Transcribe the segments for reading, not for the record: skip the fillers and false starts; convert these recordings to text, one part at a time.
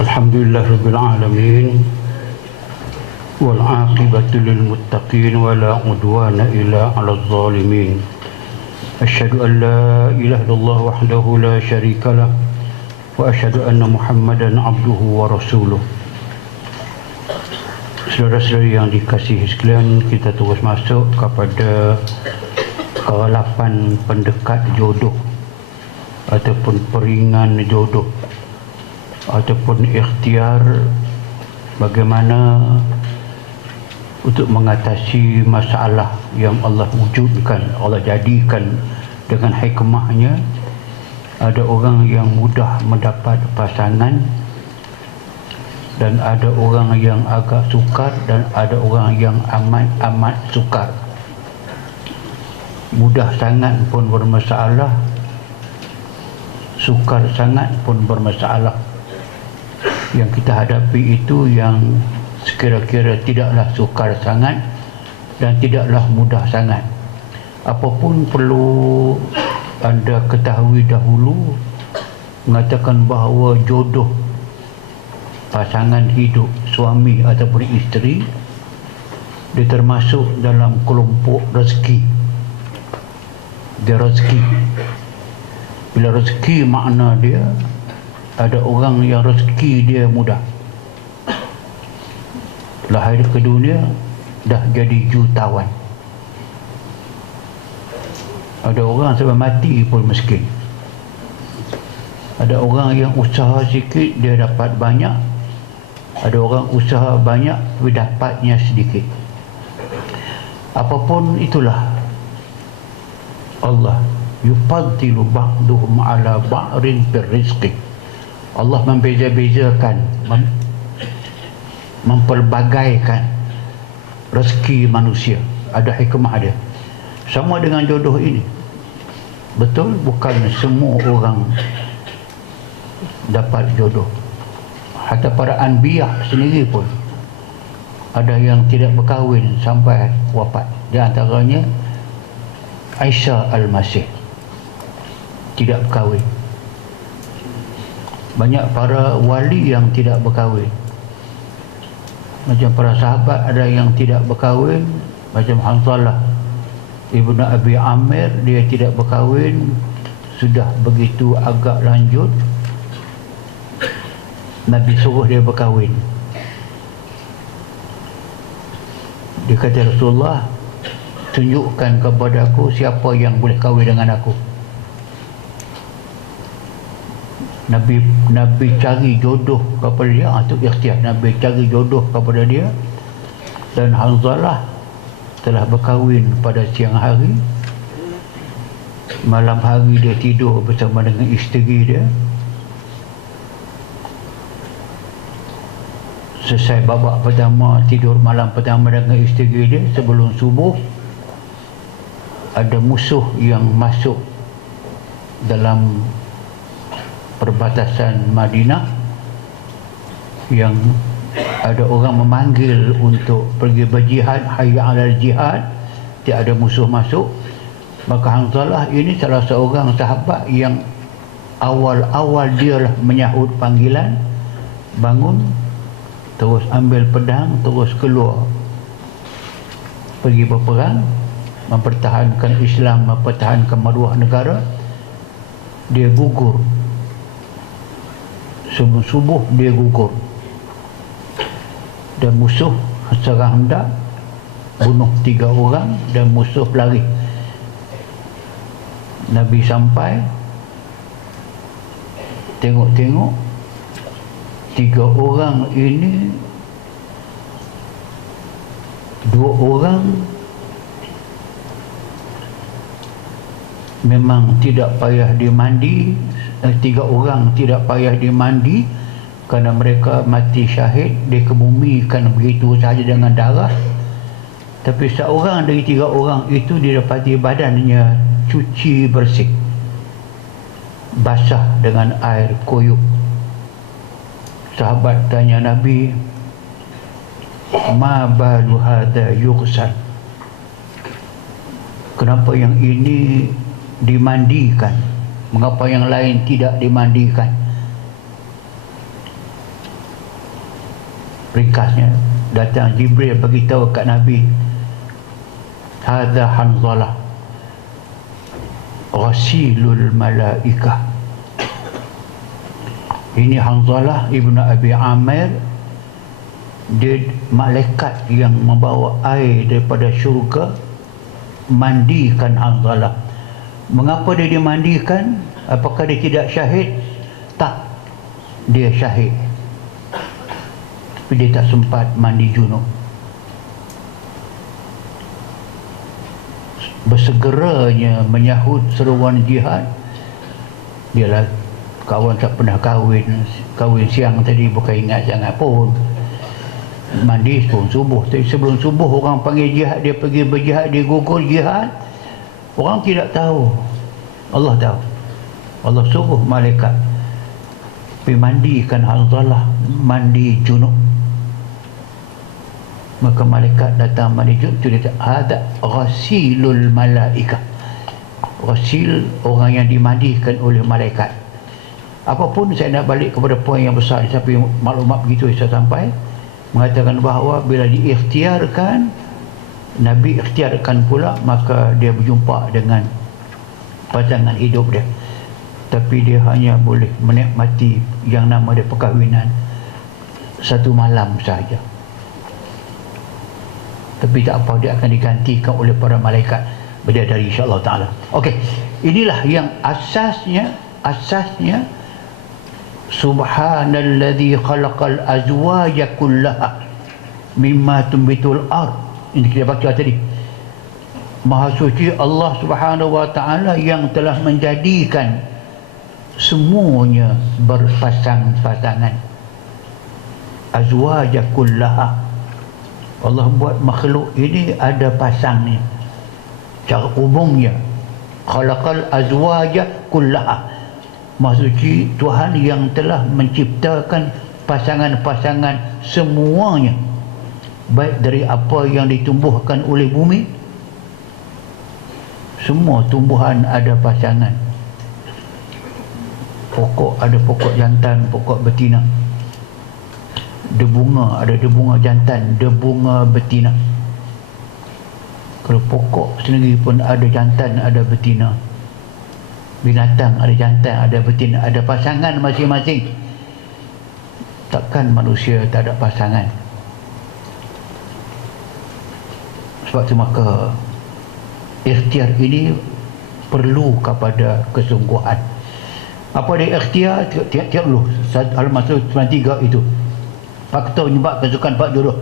Alhamdulillah Rabbil Alamin, wal aqibatu lil muttaqin, wa la udwana illa 'alal zalimin. Asyhadu an la ilaha illallah wahdahu la syarikalah, wa asyhadu anna Muhammadan abduhu wa rasuluh. Saudara-saudari yang dikasihi sekalian, kita terus masuk kepada ke-8 pendekat jodoh ataupun peringan jodoh ataupun ikhtiar bagaimana untuk mengatasi masalah yang Allah wujudkan, Allah jadikan dengan hikmahnya. Ada orang yang mudah mendapat pasangan dan ada orang yang agak sukar dan ada orang yang amat sukar. Mudah sangat pun bermasalah, sukar sangat pun bermasalah. Yang kita hadapi itu yang sekira-kira tidaklah sukar sangat dan tidaklah mudah sangat. Apapun perlu anda ketahui dahulu, mengatakan bahawa jodoh pasangan hidup suami ataupun isteri dia termasuk dalam kelompok rezeki. Dia rezeki. Bila rezeki makna dia ada orang yang rezeki dia mudah, lahir ke dunia dah jadi jutawan. Ada orang sampai mati pun miskin. Ada orang yang usaha sikit dia dapat banyak. Ada orang usaha banyak tapi dapatnya sedikit. Apapun itulah, Allah yufaddilu ba'duhum ala ba'rin birrizqi. Allah membeza-bezakan, memperbagaikan rezeki manusia. Ada hikmah dia. Sama dengan jodoh ini. Betul, bukan semua orang dapat jodoh. Hatta para anbiya sendiri pun ada yang tidak berkahwin sampai wafat. Di antaranya Isa Al-Masih tidak berkahwin. Banyak para wali yang tidak berkahwin. Macam para sahabat ada yang tidak berkahwin, macam Hanzalah Ibnu Abi Amir, dia tidak berkahwin. Sudah begitu agak lanjut, Nabi suruh dia berkahwin. Dia kata, Rasulullah, tunjukkan kepada aku siapa yang boleh kahwin dengan aku. Nabi cari jodoh kepada dia, itu ikhtiar. Nabi cari jodoh kepada dia, dan Hanzalah telah berkahwin pada siang hari. Malam hari dia tidur bersama dengan isteri dia. Selesai babak pertama, tidur malam pertama dengan isteri dia, sebelum subuh ada musuh yang masuk dalam perbatasan Madinah, yang ada orang memanggil untuk pergi berjihad, hayya 'alal jihad, tiada musuh masuk. Maka Hanzalah ini salah seorang sahabat yang awal-awal dialah menyahut panggilan, bangun, terus ambil pedang, terus keluar pergi berperang, mempertahankan Islam, mempertahankan maruah negara. Dia gugur sebelum subuh, dia gugur dan musuh serang hendak bunuh 3 orang dan musuh lari. Nabi sampai, tengok-tengok 3 orang ini, 2 orang memang tidak payah dimandi, 3 orang tidak payah dimandi kerana mereka mati syahid, dikebumikan begitu sahaja dengan darah. Tapi seorang dari 3 orang itu didapati badannya cuci bersih, basah dengan air koyuk. Sahabat tanya Nabi, ma balu hadha yughsal, kenapa yang ini dimandikan, mengapa yang lain tidak dimandikan? ringkasnya, datang Jibril bagi tahu kat Nabi, hadza Hanzalah ghasilul malaikah. Ini Hanzalah ibnu Abi Amir, dia malaikat yang membawa air daripada syurga mandikan Hanzalah. Mengapa dia dimandikan? Apakah dia tidak syahid? Tak, dia syahid, tapi dia tak sempat mandi junub. Bersegeranya menyahut seruan jihad. Dialah kawan tak pernah kahwin siang tadi, bukan ingat sangat pun, mandi pun subuh. Tapi sebelum subuh orang panggil jihad, dia pergi berjihad, dia gugur jihad. Orang tidak tahu, Allah tahu. Allah suruh malaikat pergi mandikan Hanzalah, mandi junub. Maka malaikat datang mandi junub, tu dia kata hadza ghasilul malaikah. Ghasil, orang yang dimandikan oleh malaikat. Apapun, saya nak balik kepada poin yang besar, tapi maklumat begitu saya sampai mengatakan bahawa bila diikhtiarkan, Nabi ikhtiarkan pula, maka dia berjumpa dengan pasangan hidup dia. Tapi dia hanya boleh menikmati yang nama dia perkahwinan satu malam sahaja. Tapi tak apa, dia akan digantikan oleh para malaikat bidadari, insya-Allah taala. Okey, inilah yang asasnya subhanalladzi khalaqal azwaja kullaha mimma tumbitul ard. Ini kita baca tadi. Maha suci Allah Subhanahu wa taala yang telah menjadikan semuanya berpasang-pasangan. Azwaja kullaha, Allah buat makhluk ini ada pasangnya. Cara umumnya, khalaqal azwaja kullaha, Maha suci Tuhan yang telah menciptakan pasangan-pasangan semuanya, baik dari apa yang ditumbuhkan oleh bumi. Semua tumbuhan ada pasangan. Pokok ada pokok jantan, pokok betina. Debunga ada debunga jantan, debunga betina. Kalau pokok sendiri pun ada jantan, ada betina. Binatang ada jantan, ada betina, ada pasangan masing-masing. Takkan manusia tak ada pasangan? Sebab itu maka ikhtiar ini perlu kepada kesungguhan. Apa dia ikhtiar? Tiap-tiap dulu halaman 93 itu, faktor menyebabkan kesukaan pak jodoh.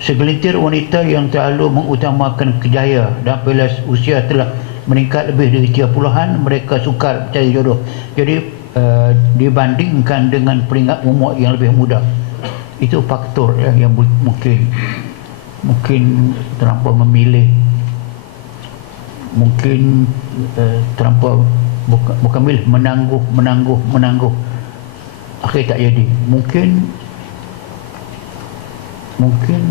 Segelintir wanita yang terlalu mengutamakan kejaya dan bila usia telah meningkat lebih dari 30-an, mereka sukar mencari jodoh. Jadi dibandingkan dengan peringkat umur yang lebih muda. Itu faktor yang mungkin terlampau memilih, mungkin terlampau bukan milih, menangguh, akhir tak jadi. Mungkin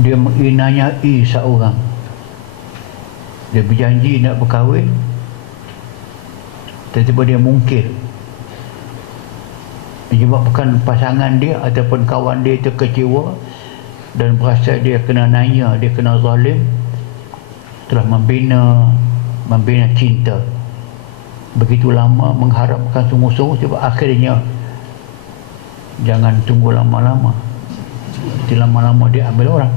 dia menginanyai seorang, dia berjanji nak berkahwin, tiba-tiba dia mungkir, menyebabkan pasangan dia ataupun kawan dia terkecewa dan berasa dia kena nanya, dia kena zalim, telah membina cinta begitu lama, mengharapkan sungguh-sungguh, sebab akhirnya jangan tunggu lama-lama, nanti lama-lama dia ambil orang.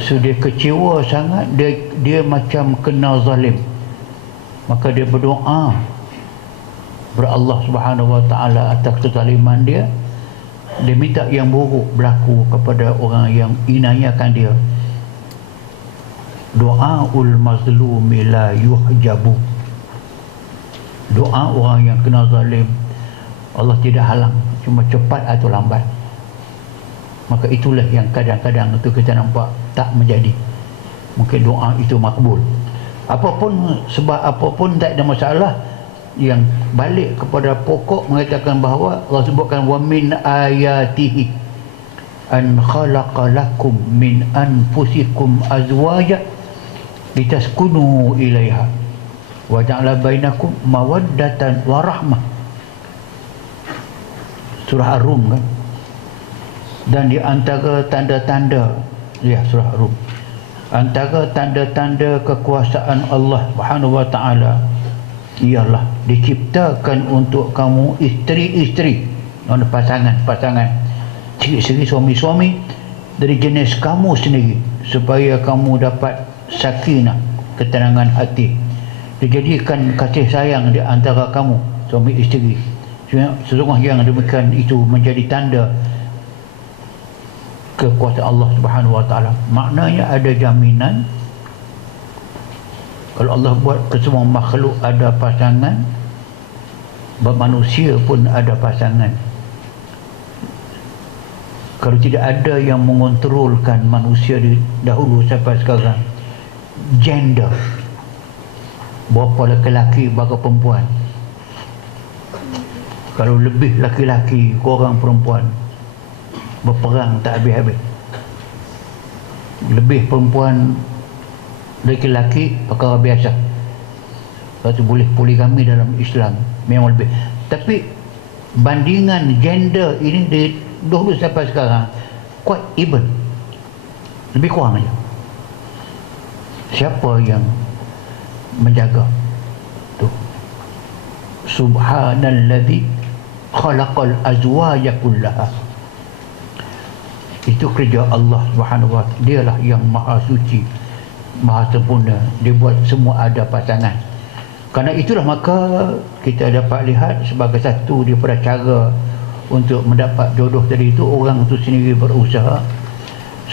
So dia kecewa sangat, dia macam kena zalim, maka dia berdoa kepada Allah Subhanahu wa taala atas kezaliman dia. Dia minta yang buruk berlaku kepada orang yang inayahkan dia. Doaul mazlumi la yuhjabu, doa orang yang kena zalim Allah tidak halang, cuma cepat atau lambat. Maka itulah yang kadang-kadang itu kita nampak tak menjadi. Mungkin doa itu makbul. Apapun, sebab apapun tak ada masalah. Yang balik kepada pokok mengatakan bahawa Allah sebutkan wa min ayatihi an khalaqa lakum min anfusikum azwaja litaskunu ilaiha wa ja'ala bainakum mawaddatan wa rahmah. So surah Ar-Rum kan. Dan di antara tanda-tanda, ya, surah Ar-Rum, antara tanda-tanda kekuasaan Allah Subhanahu wa taala ialah diciptakan untuk kamu isteri-isteri, pasangan-pasangan, isteri suami-suami dari jenis kamu sendiri, supaya kamu dapat sakinah, ketenangan hati. Dijadikan kasih sayang di antara kamu suami isteri. Sesungguhnya yang demikian itu menjadi tanda kekuasaan Allah Subhanahu wa taala. Maknanya ada jaminan kalau Allah buat ke semua makhluk ada pasangan, manusia pun ada pasangan. Kalau tidak ada yang mengontrolkan manusia di dahulu sampai sekarang, gender, berapa lelaki berapa perempuan. Kalau lebih laki-laki kurang perempuan, berperang tak habis-habis. Lebih perempuan laki-laki perkara biasa. Lepas tu boleh poligami dalam Islam, memang lebih. Tapi bandingan gender ini dari dulu sampai sekarang quite even, lebih kurang aja. Siapa yang menjaga tu? Subhanalladzi khalaqal azwaja kullaha. Itu kerja Allah Subhanahu wa taala. Dialah yang maha suci, maha sempurna. Dia buat semua ada pasangan. Kerana itulah maka kita dapat lihat sebagai satu daripada cara untuk mendapat jodoh tadi itu, orang itu sendiri berusaha.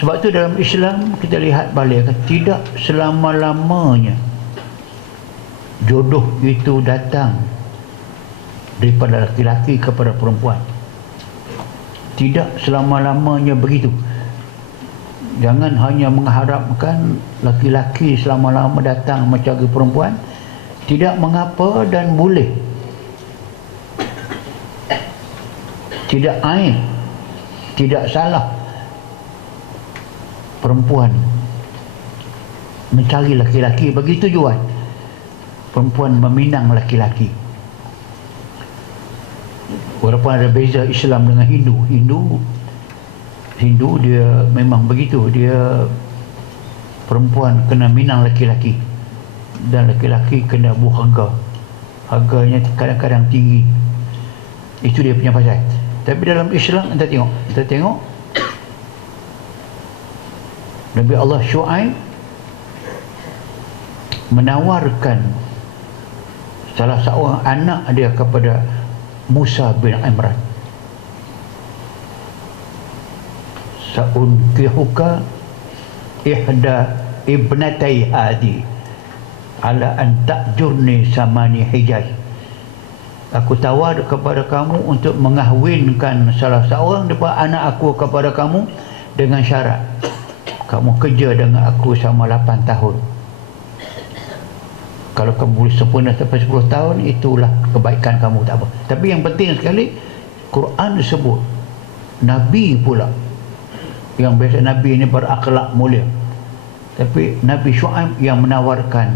Sebab tu dalam Islam kita lihat balik, tidak selama-lamanya jodoh itu datang daripada laki-laki kepada perempuan. Tidak selama-lamanya begitu. Jangan hanya mengharapkan laki-laki selama-lama datang mencari perempuan. Tidak mengapa dan boleh. Tidak aib, tidak salah perempuan mencari laki-laki. Begitu juga perempuan meminang laki-laki. Walaupun ada beza Islam dengan Hindu dia memang begitu. Dia perempuan kena minang laki-laki dan laki-laki kena berharga. Harganya kadang-kadang tinggi. Itu dia punya pasal. Tapi dalam Islam kita tengok Nabi Allah Shu'aib menawarkan salah seorang anak dia kepada Musa bin Imran. Sa'unkihuka ihda ibnatai hadi ala an ta'jurni samani hijaj. Aku tawar kepada kamu untuk mengahwinkan salah seorang daripada anak aku kepada kamu dengan syarat kamu kerja dengan aku selama 8 tahun. Kalau kamu boleh sempurna sampai 10 tahun, itulah kebaikan kamu, tak apa. Tapi yang penting sekali, Quran sebut Nabi pula, yang biasa Nabi ini berakhlak mulia, tapi Nabi Shu'aib yang menawarkan.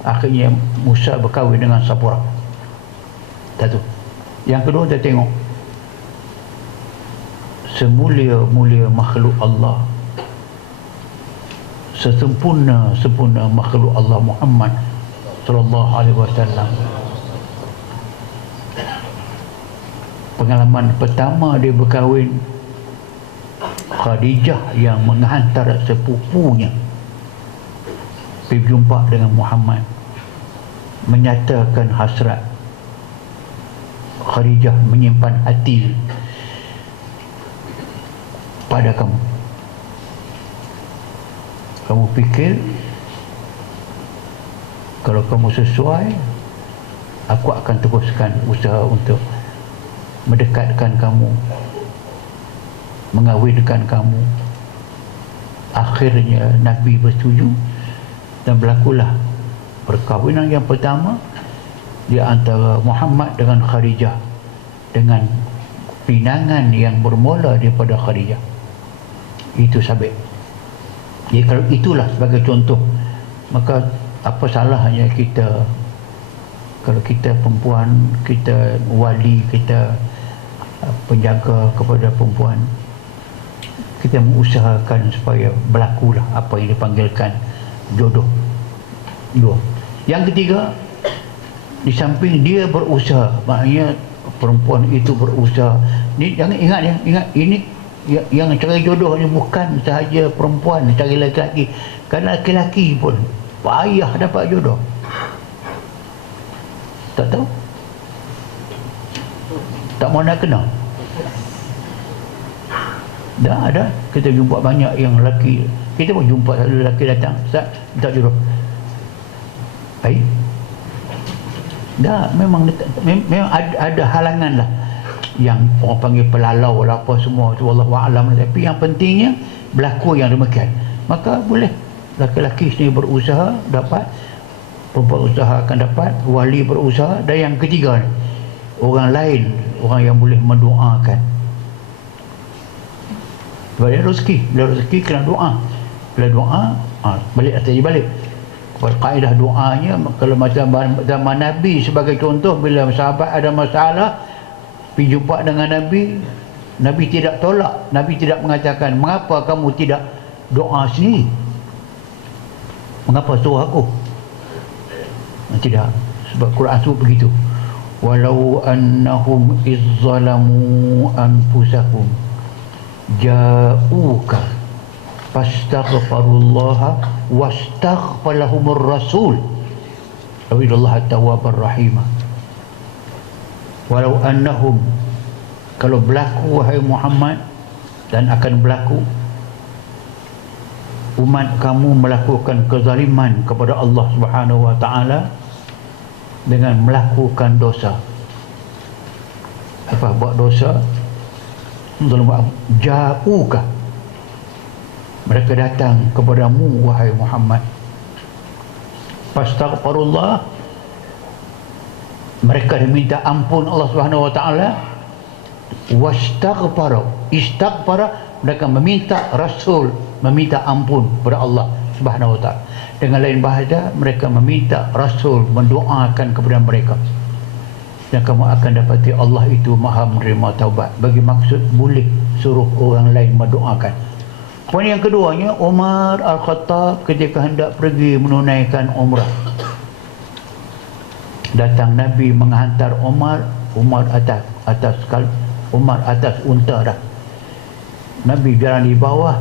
Akhirnya Musa berkahwin dengan Sapura. Satu. Yang kedua, kita tengok semulia-mulia makhluk Allah, sesempurna makhluk Allah Muhammad sallallahu alaihi wasallam. Pengalaman pertama dia berkahwin, Khadijah yang menghantar sepupunya pergi jumpa dengan Muhammad, menyatakan hasrat. Khadijah menyimpan hati pada kamu. Kamu fikir kalau kamu sesuai, aku akan teruskan usaha untuk mendekatkan kamu, mengahwinkan kamu. Akhirnya Nabi bersetuju dan berlakulah perkahwinan yang pertama di antara Muhammad dengan Khadijah, dengan pinangan yang bermula daripada Khadijah. Itu sabit. Jadi kalau itulah sebagai contoh, maka apa salahnya kita, kalau kita perempuan, kita wali, kita penjaga kepada perempuan, kita mengusahakan supaya berlakulah apa yang dipanggilkan jodoh. Dua. Yang ketiga, di samping dia berusaha, maknanya perempuan itu berusaha. Ni jangan ingat ya, ingat ini yang cari jodoh ni bukan sahaja perempuan cari lelaki, kerana lelaki pun payah dapat jodoh. Tak tahu? Tak mau nak kenal? Dah ada, kita jumpa banyak yang lelaki. Kita pun jumpa satu lelaki datang, Ustaz, minta jodoh. Baik. Dah, memang ada halangan lah, yang orang panggil pelalau lah apa semua tu, wallahu a'lam. Tapi yang pentingnya berlaku yang demikian, maka boleh laki-laki sendiri berusaha dapat, perempuan usaha akan dapat, wali berusaha. Dan yang ketiga ni, orang lain, orang yang boleh mendoakan. Bila rezeki kena doa. Bila doa, balik atas balik kaedah doanya. Kalau macam zaman Nabi sebagai contoh, bila sahabat ada masalah pergi jumpa dengan Nabi, Nabi tidak tolak, Nabi tidak mengatakan, mengapa kamu tidak doa sendiri, mengapa suruh aku? Tidak, sebab Quran sebut begitu, walau annahum izzalamu anfusakum ja'uka fastaghfirullaha wastaghfirlahumur rasul wallaha tawwabar rahimah. Walau annahum, kalau berlaku wahai Muhammad, dan akan berlaku, umat kamu melakukan kezaliman kepada Allah Subhanahu wa taala dengan melakukan dosa. Apa buat dosa? Ja'uka, mereka datang kepadamu wahai Muhammad, fastaghfirullah, mereka diminta ampun Allah Subhanahu wa taala, wastaghfara, istaghfara, mereka meminta Rasul meminta ampun kepada Allah Subhanahu wa taala. Dengan lain bahasa, mereka meminta Rasul mendoakan kepada mereka, dan kamu akan dapati Allah itu maha menerima taubat. Bagi maksud boleh suruh orang lain mendoakan. Poin yang keduanya, Umar Al-Khattab ketika hendak pergi menunaikan umrah, datang Nabi menghantar Umar atas unta dah. Nabi jalan di bawah.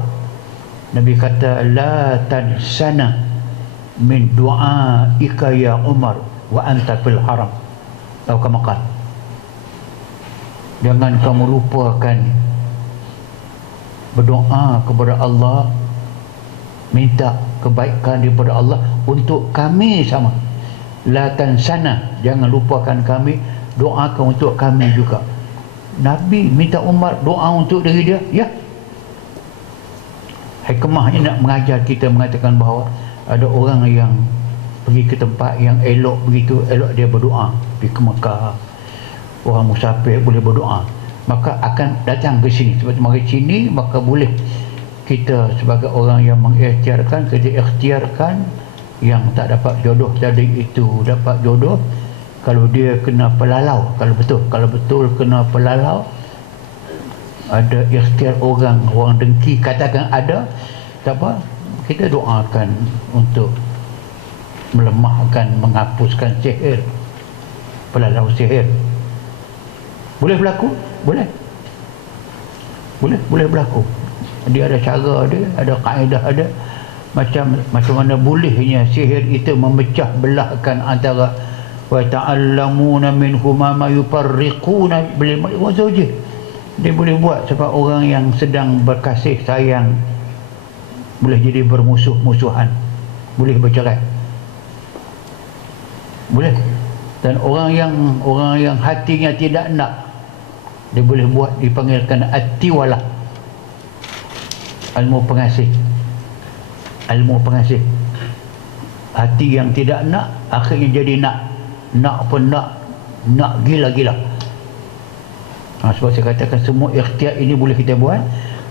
Nabi kata, la tansana min du'aika ya Umar wa anta fil haram. Atau kamakan, jangan kamu lupakan berdoa kepada Allah, minta kebaikan daripada Allah untuk kami sama. La tansana, jangan lupakan kami, doakan untuk kami juga. Nabi minta Umar doa untuk diri dia, ya. Hikmahnya nak mengajar kita, mengatakan bahawa ada orang yang pergi ke tempat yang elok begitu, elok dia berdoa. Pergi ke Mekah, orang musafir boleh berdoa, maka akan datang ke sini. Sebab mari sini, maka boleh kita sebagai orang yang mengikhtiarkan, kita ikhtiarkan yang tak dapat jodoh tadi itu dapat jodoh. Kalau dia kena pelalau, kalau betul kena pelalau, ada ikhtiar orang dengki, katakan ada, tak apa, kita doakan untuk melemahkan, menghapuskan sihir, pelalau sihir. Boleh berlaku? Boleh berlaku. Dia ada cara dia, ada kaedah ada, macam mana bolehnya sihir itu memecah belahkan antara wa ta'allamuna minhuma ma yufarriquna bil mar'i wa zawjih. Dia boleh buat sebab orang yang sedang berkasih sayang boleh jadi bermusuh-musuhan, boleh bercerai, boleh. Dan orang yang hatinya tidak nak, dia boleh buat, dipanggilkan at-tiwalah, ilmu pengasih. Hati yang tidak nak akhirnya jadi nak gila-gila. Sebab saya katakan semua ikhtiar ini boleh kita buat.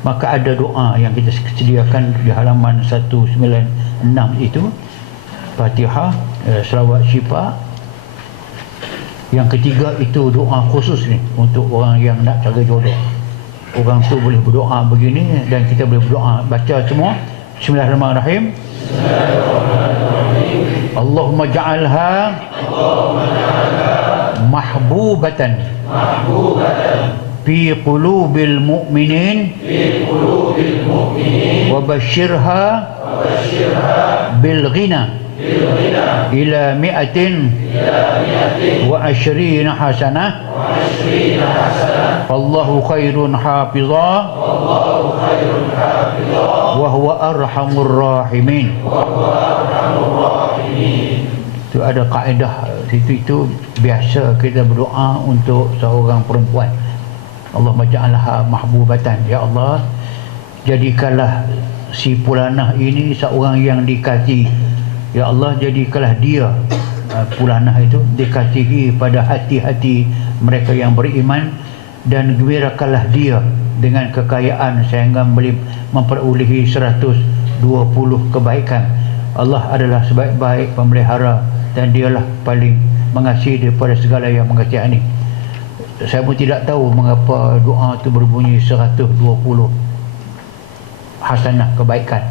Maka ada doa yang kita sediakan di halaman 196 itu, Fatihah, selawat syifa, Yang ketiga itu doa khusus ni untuk orang yang nak cari jodoh. Orang tu boleh berdoa begini dan kita boleh berdoa. Baca semua. Bismillahirrahmanirrahim. Allahumma ja'alha mahbubatan fi qulubil mu'minin wa bashirha bil ghina ila mi'atin wa ashrina hasanah wallahu khairun hafiza wa huwa arhamur rahimin. Itu ada kaedah itu biasa kita berdoa untuk seorang perempuan. Allahumma ja'alha mahbubatan, ya Allah jadikanlah si fulanah ini seorang yang dikasihi. Ya Allah jadikanlah dia fulanah itu dikasihi pada hati-hati mereka yang beriman, dan gembirakanlah dia dengan kekayaan sehingga memperolehi 120 kebaikan. Allah adalah sebaik-baik pemelihara dan dialah paling mengasihi daripada segala yang mengasihani. Saya pun tidak tahu mengapa doa itu berbunyi 120 hasanah kebaikan.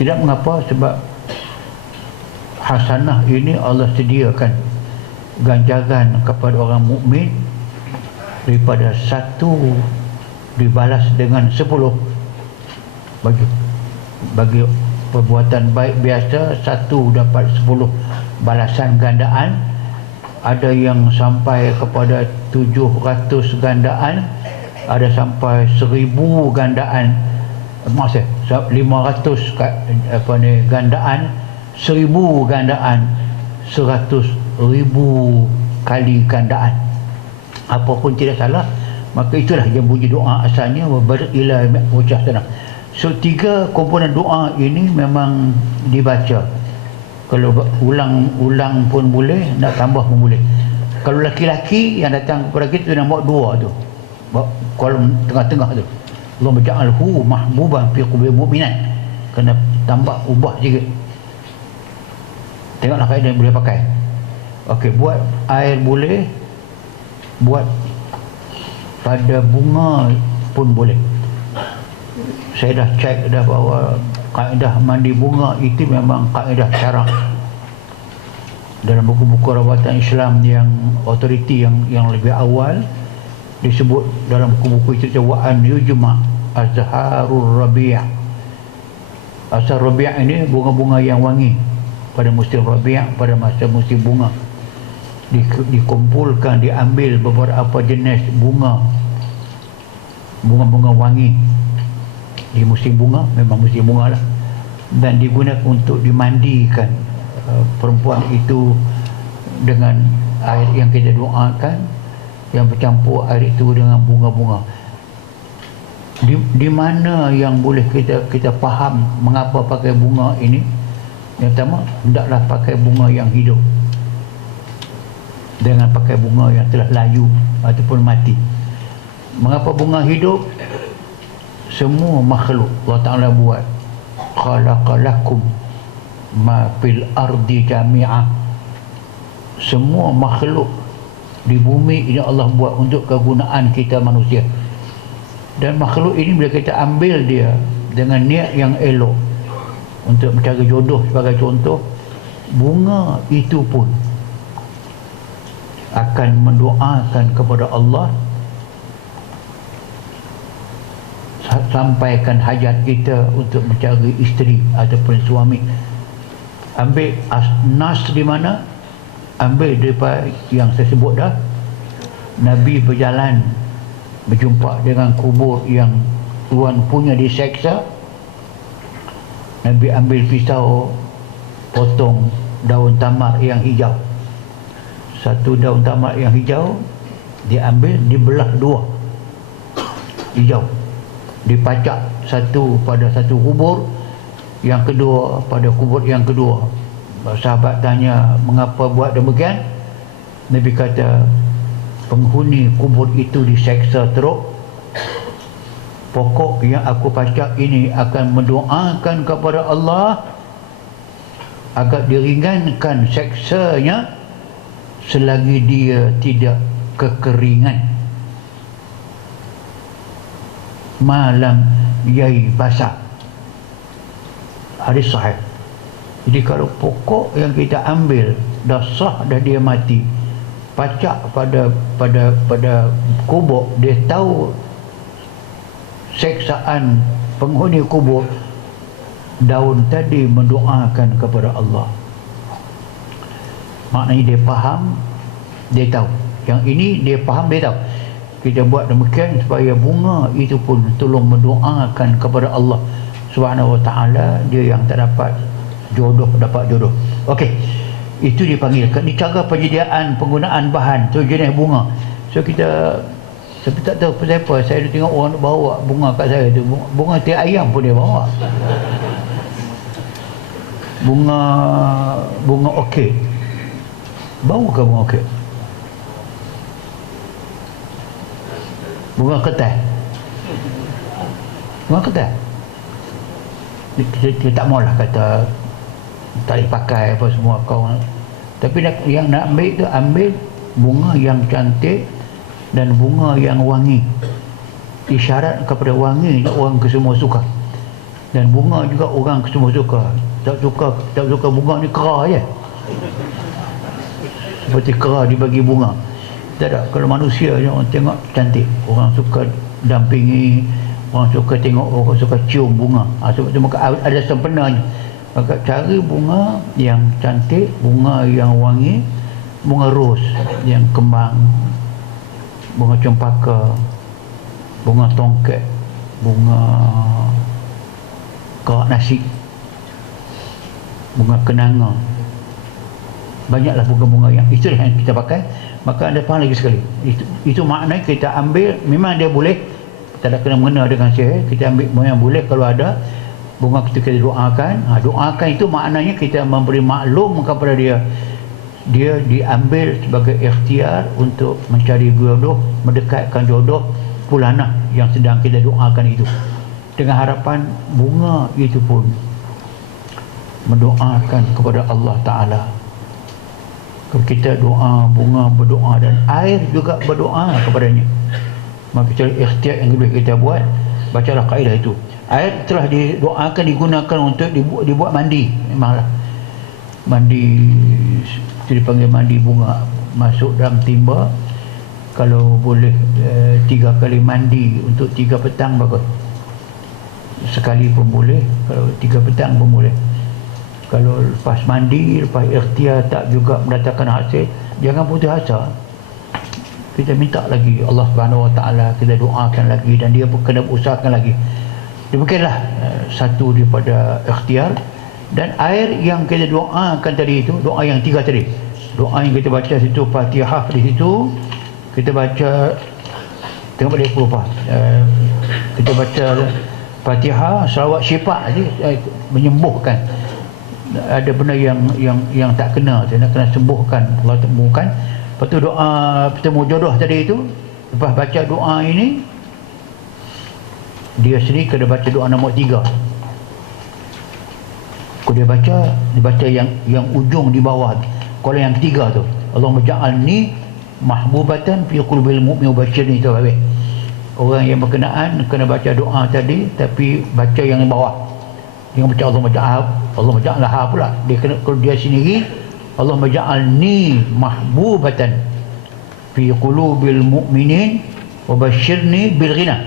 Tidak mengapa, sebab hasanah ini Allah sediakan ganjaran kepada orang mukmin daripada 1 dibalas dengan 10. Bagi perbuatan baik biasa 1 dapat 10 balasan gandaan. Ada yang sampai kepada 700 gandaan, ada sampai 1000 gandaan. Maksud 500 gandaan, 1000 gandaan, 100,000 kali gandaan. Apapun tidak salah, maka itulah yang bunyi doa asalnya, ila ucap senang. So 3 komponen doa ini memang dibaca. Kalau ulang pun boleh, nak tambah pun boleh. Kalau laki-laki yang datang kepada kita nak buat 2 tu, kalau tengah-tengah tu, Allahumma ja'alhu mahbuban fi qulubil mu'minat, kena tambah, ubah sikit. Tengoklah kaedah yang boleh pakai. Okey, buat air boleh, buat pada bunga pun boleh. Saya dah cek dah bahawa kaedah mandi bunga itu memang kaedah syarak. Dalam buku-buku rawatan Islam yang autoriti yang lebih awal disebut dalam buku-buku itu, wa an yujma azharur rabi'. Azhar rabi' ini bunga-bunga yang wangi pada musim rabi', pada masa musim bunga. Dikumpulkan, diambil beberapa jenis bunga-bunga wangi di musim bunga, memang musim bunga lah, dan digunakan untuk dimandikan perempuan itu dengan air yang kita doakan, yang bercampur air itu dengan bunga-bunga. Di mana yang boleh kita faham mengapa pakai bunga ini? Yang pertama, hendaklah pakai bunga yang hidup, jangan pakai bunga yang telah layu ataupun mati. Mengapa bunga hidup? Semua makhluk Allah Ta'ala buat, khalaqalakum ma fil ardi jami'ah. Semua makhluk di bumi ini Allah buat untuk kegunaan kita manusia. Dan makhluk ini bila kita ambil dia dengan niat yang elok untuk mencari jodoh sebagai contoh, bunga itu pun akan mendoakan kepada Allah, sampaikan hajat kita untuk mencari isteri ataupun suami. Ambil nas di mana? Ambil daripada yang saya sebut dah. Nabi berjalan berjumpa dengan kubur yang tuan punya diseksa. Nabi ambil pisau, potong daun tamar yang hijau. Satu daun tamar yang hijau diambil, dibelah 2 hijau, dipacak satu pada satu kubur, yang kedua pada kubur yang kedua. Sahabat tanya mengapa buat demikian. Nabi kata, penghuni kubur itu diseksa teruk. Pokok yang aku pacak ini akan mendoakan kepada Allah agar diringankan seksanya selagi dia tidak kekeringan, malam yai basah. Hadis sahih. Jadi kalau pokok yang kita ambil dah sah, dah dia mati, pacak pada kubur, dia tahu seksaan penghuni kubur, daun tadi mendoakan kepada Allah. Maknanya dia faham, dia tahu. Yang ini dia faham, dia tahu. Kita buat demikian supaya bunga itu pun tolong mendoakan kepada Allah Subhanahu wa ta'ala. Dia yang tak dapat jodoh, dapat jodoh. Okey, itu dipanggil. Ini cara penyediaan penggunaan bahan tu, jenis bunga. So kita, saya tak tahu kenapa saya tengok orang bawa bunga kat saya tu, bunga tiap ayam pun dia bawa. Bunga orkid. Bau ke bunga orkid? Bunga kertas. Bunga kertas. Dia tak maulah kata tak boleh pakai apa semua kau. Tapi yang nak ambil tu, ambil bunga yang cantik dan bunga yang wangi. Isyarat kepada wangi orang kesemua suka. Dan bunga juga orang kesemua suka. Tak suka bunga ni kera je. Seperti kera dibagi bunga. Tak ada. Kalau manusia orang tengok cantik, orang suka dampingi, orang suka tengok, orang suka cium bunga. Sebab tu maka ada sempurnanya. Maka cari bunga yang cantik, bunga yang wangi, bunga ros yang kembang, bunga cempaka, bunga tongkat, bunga kerak nasi, bunga kenanga. Banyaklah bunga-bunga yang itulah yang kita pakai. Maka anda faham lagi sekali, itu maknanya kita ambil, memang dia boleh, tak ada kena-mengena dengan sihir, kita ambil yang boleh. Kalau ada bunga kita doakan. Doakan itu maknanya kita memberi maklum kepada dia, dia diambil sebagai ikhtiar untuk mencari jodoh, mendekatkan jodoh pulanah yang sedang kita doakan itu, dengan harapan bunga itu pun mendoakan kepada Allah Ta'ala. Kalau kita doa, bunga berdoa dan air juga berdoa kepadanya, maka cari ikhtiar yang boleh kita buat. Bacalah kaedah itu. Air telah didoakan, digunakan untuk dibuat mandi. Memanglah mandi itu dipanggil mandi bunga. Masuk dalam timba, kalau boleh 3 kali mandi untuk 3 petang bagus. Sekali pun boleh, kalau 3 petang pun boleh. Kalau lepas mandi, lepas ikhtiar tak juga mendatangkan hasil, jangan putus asa. Kita minta lagi Allah Subhanahu wa ta'ala, kita doakan lagi, dan dia pun kena usahakan lagi. Demikianlah satu daripada ikhtiar. Dan air yang kita doakan tadi itu, doa yang 3 tadi, doa yang kita baca situ, Fatihah di situ kita baca, tengok boleh lupa, kita baca Fatihah, salawat syifa tadi, menyembuhkan. Ada benda yang tak kena, nak kena sembuhkan, Allah sembuhkan. Lepas tu doa bertemu jodoh tadi itu, lepas baca doa ini, dia sendiri kena baca doa nombor 3. Kalau dia baca yang ujung di bawah. Kalau yang ketiga tu, Allahumma ja'alni mahbubatan fi qulubil mu'min wa basyirni, tu habis. Orang yang berkenaan kena baca doa tadi, tapi baca yang di bawah. Jangan baca Allahumma ja'alha pula. Dia kena, kalau dia sendiri, Allahumma ja'alni mahbubatan fi qulubil mu'minin wa basyirni bil ghina.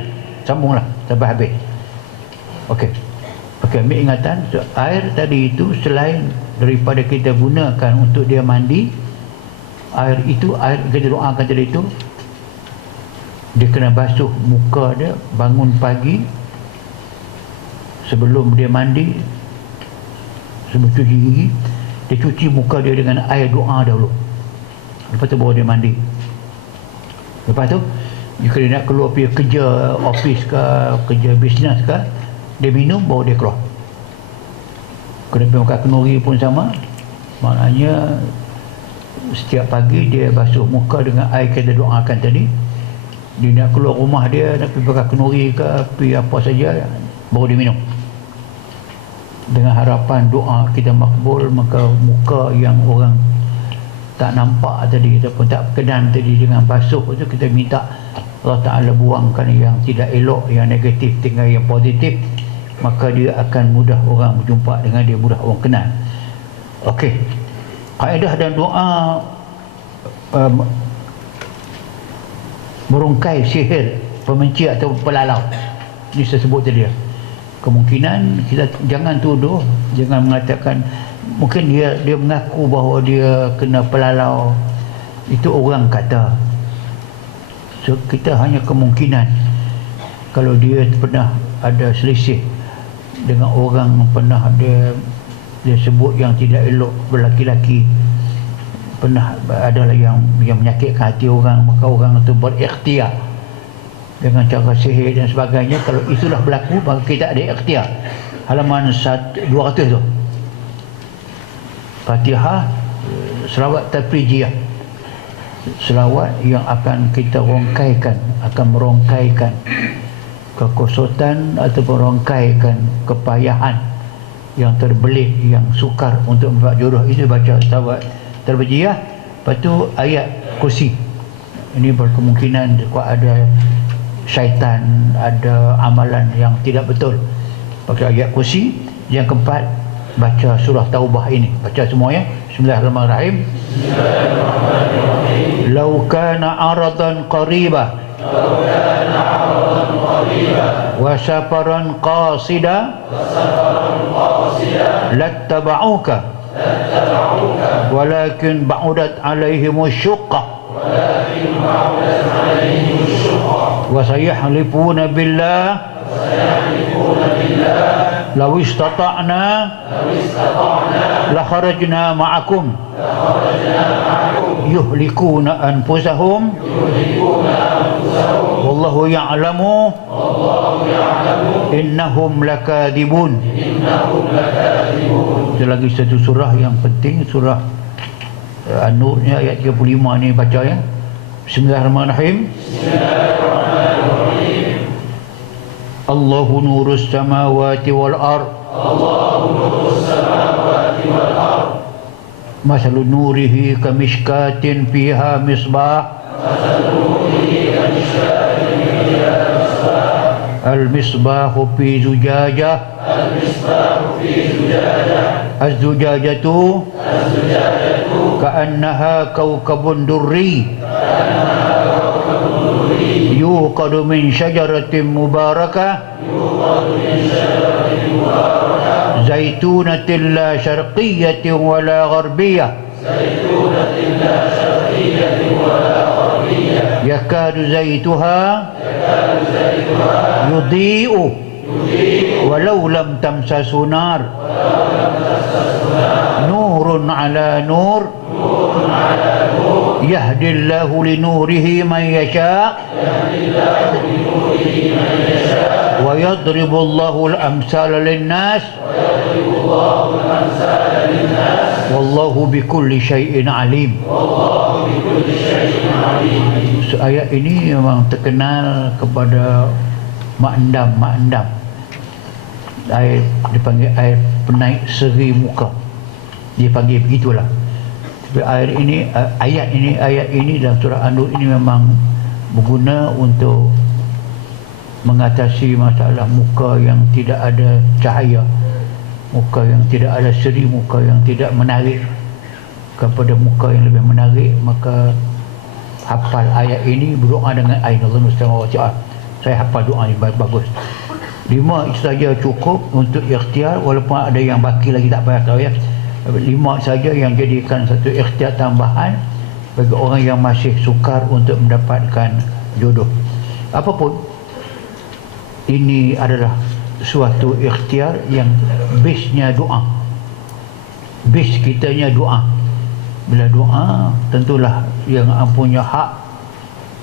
Sambunglah sampai habis. Okey, ambil ingatan. So, air tadi itu selain daripada kita gunakan untuk dia mandi, air kita doakan tadi itu, dia kena basuh muka dia bangun pagi, sebelum dia mandi, sebelum cuci gigi, dia cuci muka dia dengan air doa dahulu. Lepas tu baru dia mandi. Lepas tu jika dia nak keluar pergi kerja office ke, kerja bisnes ke, dia minum baru dia keluar. Kena pergi makan kenduri pun sama. Maknanya setiap pagi dia basuh muka dengan air kita doakan tadi. Dia nak keluar rumah dia, nak pergi makan kenduri ke, pergi apa saja, baru dia minum. Dengan harapan doa kita makbul, maka muka yang orang tak nampak tadi ataupun tak berkenan tadi dengan basuh itu, kita minta Allah Ta'ala buangkan yang tidak elok, yang negatif, tinggal yang positif, maka dia akan mudah orang berjumpa dengan dia, mudah orang kenal. Okey, kaedah dan doa merungkai sihir pemenci atau pelalau ini saya sebut tadi. Kemungkinan kita jangan tuduh, jangan mengatakan mungkin dia mengaku bahawa dia kena pelalau, itu orang kata. So, kita hanya kemungkinan kalau dia pernah ada selisih dengan orang, pernah dia sebut yang tidak elok berlaki-laki, pernah adalah yang menyakitkan hati orang, maka orang itu berikhtiar dengan cara sihir dan sebagainya. Kalau itulah berlaku, maka kita ada ikhtiar. Halaman 200 tu, Fatihah, selawat tafrijiyah, selawat yang akan kita rongkaikan, akan merongkaikan kekosotan ataupun rongkaikan kepayahan yang terbelit, yang sukar untuk membuat jodoh. Itu baca selawat tafrijiyah. Lepas tu ayat kursi, ini berkemungkinan kuat ada syaitan, ada amalan yang tidak betul, pakai ayat kursi. Yang keempat, baca surah Taubah ini, baca semua ya. Bismillahirrahmanirrahim. Lau kana aradan qariba wa safaran qasida lattaba'uka walakin ba'udat alaihimus syuqqah وسيحلفون بالله لو استطعنا لخرجنا معكم يهلكون أنفسهم والله يعلم إنهم لكاذبون. Itu lagi satu surah yang penting, surah An-Nur ni ayat 35 ni baca ya. Bismillahirrahmanirrahim. Allahu nurus samawati wal ard. Allahu nurus samawati wal ard. Masalun nurihi kamishkatin fiha misbah. Masalun nurihi kamishkatin fiha misbah. Al-misbahu fi zujajah. Al-misbahu fi zujajah. Az-zujajatu ka'annaha kawkabun durri yuqadu min syajaratin mubarakah zaitunatin la syarqiyatin wala gharbiyah yakadu zaituha yudhi'u walau lam tamsasu nar nurun ala nur yahdillahu linurihi man yasha wa yadribu Allahu al-amsala linnas wallahu bikulli syai'in alim. So, ayat ini memang terkenal kepada mak endam. Air dipanggil air penaik seri muka, dia panggil begitulah. Tapi ayat ini dalam surah An-Nur ini memang berguna untuk mengatasi masalah muka yang tidak ada cahaya, muka yang tidak ada seri, muka yang tidak menarik kepada muka yang lebih menarik. Maka hafal ayat ini, berdoa dengan ayat Allah Subhanahu wa ta'ala. Saya hafal doa ini bagus. 5 itu saja cukup untuk ikhtiar, walaupun ada yang baki lagi tak payah tahu ya. 5 saja yang jadikan satu ikhtiar tambahan bagi orang yang masih sukar untuk mendapatkan jodoh. Apapun, ini adalah suatu ikhtiar yang base-nya doa. Base kitanya doa. Bila doa, tentulah yang punya hak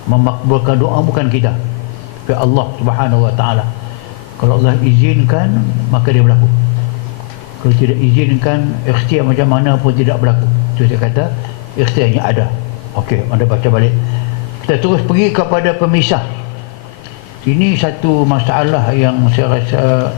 memakbulkan doa bukan kita, tapi Allah Subhanahu wa ta'ala. Kalau Allah izinkan, maka dia berlaku. Kalau tidak izinkan, ikhtiar macam mana pun tidak berlaku. Itu saya kata, ikhtiarnya ada. Okey, anda baca balik. Kita terus pergi kepada pemisah. Ini satu masalah yang saya rasa